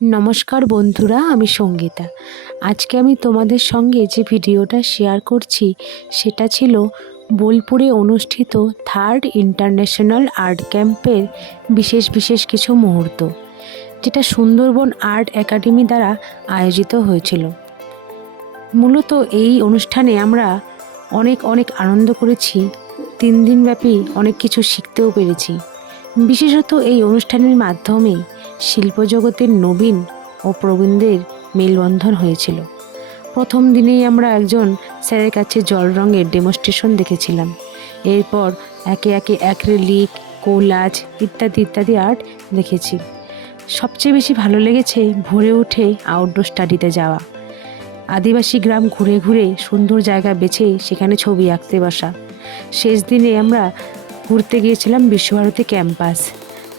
নমস্কার বন্ধুরা, আমি সঙ্গীতা। আজকে আমি তোমাদের সঙ্গে যে ভিডিওটা শেয়ার করছি সেটা ছিল বোলপুরে অনুষ্ঠিত 3rd ইন্টারন্যাশনাল আর্ট ক্যাম্পের বিশেষ কিছু মুহূর্ত, যেটা সুন্দরবন আর্ট একাডেমি দ্বারা আয়োজিত হয়েছিল। মূলত এই অনুষ্ঠানে আমরা অনেক আনন্দ করেছি। 3 দিনব্যাপী অনেক কিছু শিখতেও পেরেছি। বিশেষত এই অনুষ্ঠানের মাধ্যমে শিল্পজগতের নবীন ও প্রবীণদের মেলবন্ধন হয়েছিল। প্রথম দিনেই আমরা একজন স্যারের কাছে জল রঙের ডেমনস্ট্রেশন দেখেছিলাম। এরপর একে একে অ্যাক্রিলিক, কোলাজ ইত্যাদি আর্ট দেখেছি। সবচেয়ে বেশি ভালো লেগেছে ভোরে উঠে আউটডোর স্টাডিতে যাওয়া, আদিবাসী গ্রাম ঘুরে ঘুরে সুন্দর জায়গা বেছে সেখানে ছবি আঁকতে বসা। শেষ দিনে আমরা ঘুরতে গিয়েছিলাম বিশ্বভারতী ক্যাম্পাস,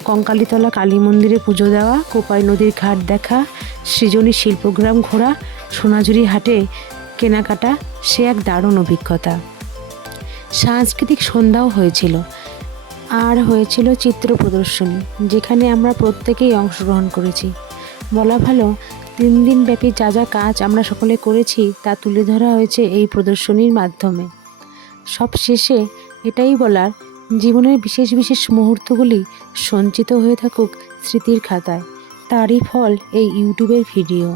কঙ্কালীতলা কালী মন্দিরে পুজো দেওয়া, কোপাই নদীর ঘাট দেখা, সৃজনী শিল্পগ্রাম ঘোরা, সোনাঝুরি হাটে কেনাকাটা। সে এক দারুণ অভিজ্ঞতা। সাংস্কৃতিক সন্ধ্যাও হয়েছিল, আর হয়েছিল চিত্র প্রদর্শনী, যেখানে আমরা প্রত্যেকেই অংশগ্রহণ করেছি। বলা ভালো, 3 দিন ব্যাপী যা কাজ আমরা সকলে করেছি তা তুলে ধরা হয়েছে এই প্রদর্শনীর মাধ্যমে। সব শেষে এটাই বলার, জীবনের বিশেষ মুহূর্তগুলি সঞ্চিত হয়ে থাকুক স্মৃতির খাতায়। তারই ফল এই ইউটিউবের ভিডিও।